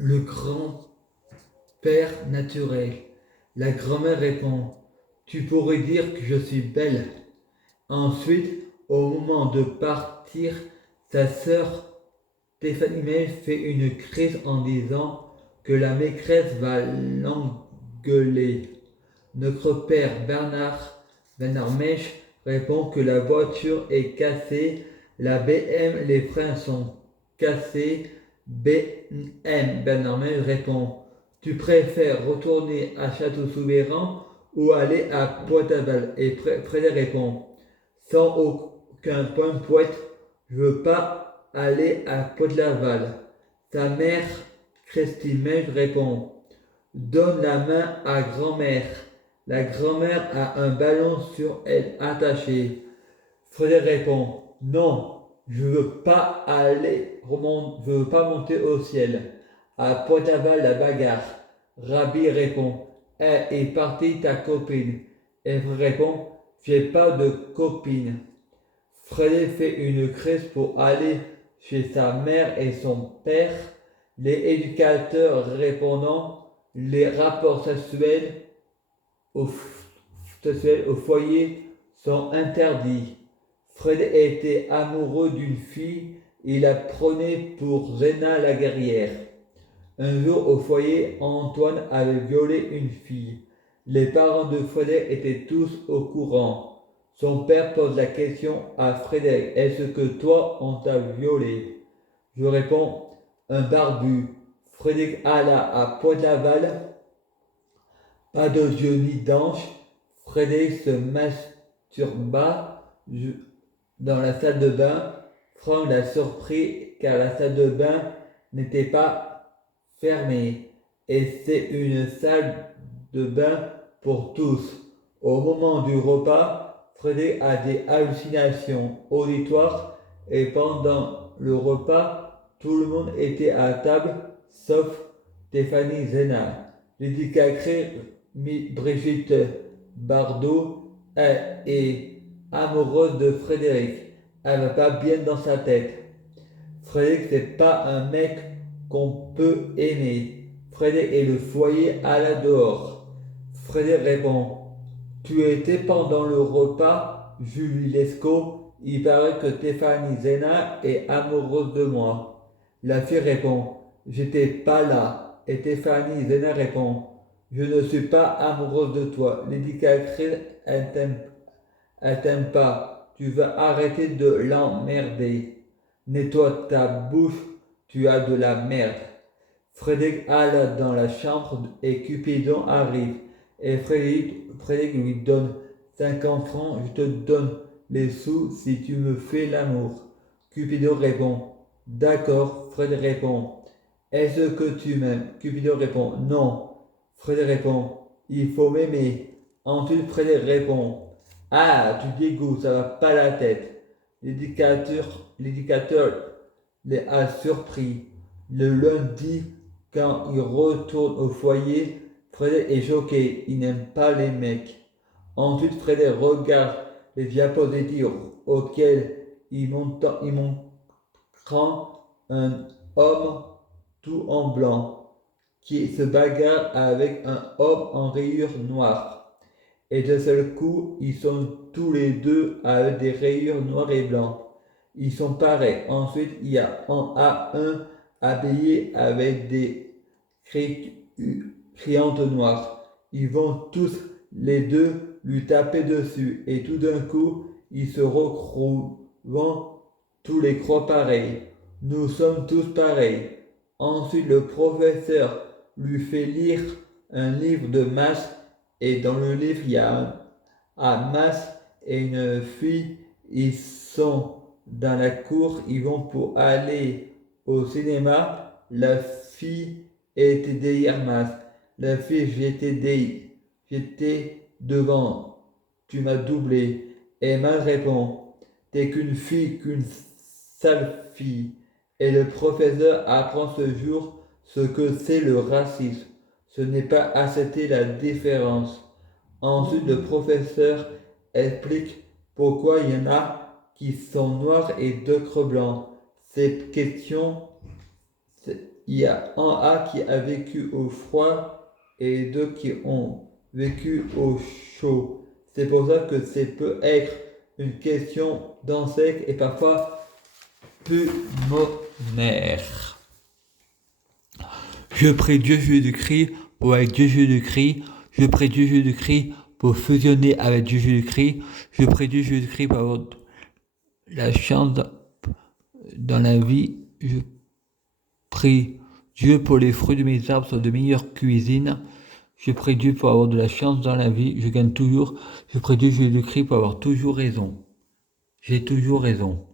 Le grand-père naturel. La grand-mère répond: Tu pourrais dire que je suis belle. Ensuite, au moment de partir, sa sœur Stéphanie May fait une crise en disant que la maîtresse va l'engueuler. Notre père Bernard Mèche répond que la voiture est cassée, la BM, les freins sont cassés. BM, Bernard Mèche répond: Tu préfères retourner à Château-Souverain ou aller à Pointe-à-Val? Et Frédéric répond: Sans aucun point poète, je veux pas aller à Pointe-Laval. Sa mère, Christine Mèche, répond: Donne la main à grand-mère. La grand-mère a un ballon sur elle attaché. Frédéric répond: Non, je veux pas monter au ciel. À Pointe-Laval, la bagarre. Rabbi répond: est partie ta copine. Elle répond: J'ai pas de copine. Frédéric fait une crise pour aller chez sa mère et son père. Les éducateurs répondant: Les rapports au, sexuels au foyer sont interdits. Fred était amoureux d'une fille, il la prenait pour Zéna la guerrière. Un jour au foyer, Antoine avait violé une fille. Les parents de Frédéric étaient tous au courant. Son père pose la question à Frédéric: Est-ce que toi on t'a violé? Je réponds: Un barbu. Frédéric alla à Pointe-Laval, pas de yeux ni d'ange. Frédéric se masturba dans la salle de bain. Franck l'a surpris car la salle de bain n'était pas fermée. Et c'est une salle de bain pour tous. Au moment du repas, Frédéric a des hallucinations auditoires et pendant le repas, tout le monde était à table sauf Stéphanie Zénard. L'éducatrice Brigitte Bardot est amoureuse de Frédéric. Elle va pas bien dans sa tête. Frédéric, c'est pas un mec qu'on peut aimer. Frédéric et le foyer à la dehors. Frédéric répond: Tu étais pendant le repas, Julie Lescaut. Il paraît que Stéphanie Zéna est amoureuse de moi. La fille répond: J'étais pas là. Et Stéphanie Zéna répond: Je ne suis pas amoureuse de toi. L'éducatrice, elle t'aime pas. Tu vas arrêter de l'emmerder. Nettoie ta bouche, tu as de la merde. Frédéric alla dans la chambre et Cupidon arrive. Et Frédéric lui donne 50 francs, je te donne les sous si tu me fais l'amour. Cupidon répond: D'accord. Frédéric répond: Est-ce que tu m'aimes? Cupidon répond: Non. Frédéric répond: Il faut m'aimer. Ensuite, Frédéric répond: Ah, tu dégoûtes, ça va pas la tête. L'éducateur les a surpris. Le lundi, quand il retourne au foyer, Frédéric est choqué. Il n'aime pas les mecs. Ensuite, Frédéric regarde les diapositives auxquelles il montrant un homme tout en blanc qui se bagarre avec un homme en rayures noires. Et d'un seul coup, ils sont tous les deux avec des rayures noires et blancs. Ils sont pareils. Ensuite, il y a un habillé avec des criantes noires. Ils vont tous les deux lui taper dessus. Et tout d'un coup, ils se retrouvent tous les croix pareils. Nous sommes tous pareils. Ensuite, le professeur lui fait lire un livre de maths et dans le livre, il y a un mas et une fille. Ils sont dans la cour, ils vont pour aller au cinéma. La fille était derrière Mas. La fille, j'étais devant. Tu m'as doublé. Et Mas répond: T'es qu'une fille, qu'une sale fille. Et le professeur apprend ce jour ce que c'est le racisme. Ce n'est pas accepter la différence. Ensuite, le professeur explique pourquoi il y en a qui sont noirs et d'autres blancs. Cette question, il y a un A qui a vécu au froid et deux qui ont vécu au chaud. C'est pour ça que c'est peut être une question d'insecte et parfois pulmonaire. Je prie Dieu Jésus-Christ pour être Dieu Jésus-Christ. Je prie Dieu Jésus-Christ pour fusionner avec Dieu Jésus-Christ. Je prie Dieu Jésus-Christ pour avoir la chance dans la vie. Je prie Dieu pour les fruits de mes arbres soient de meilleure cuisine. Je prie Dieu pour avoir de la chance dans la vie. Je gagne toujours. Je prie Dieu Jésus-Christ pour avoir toujours raison. J'ai toujours raison.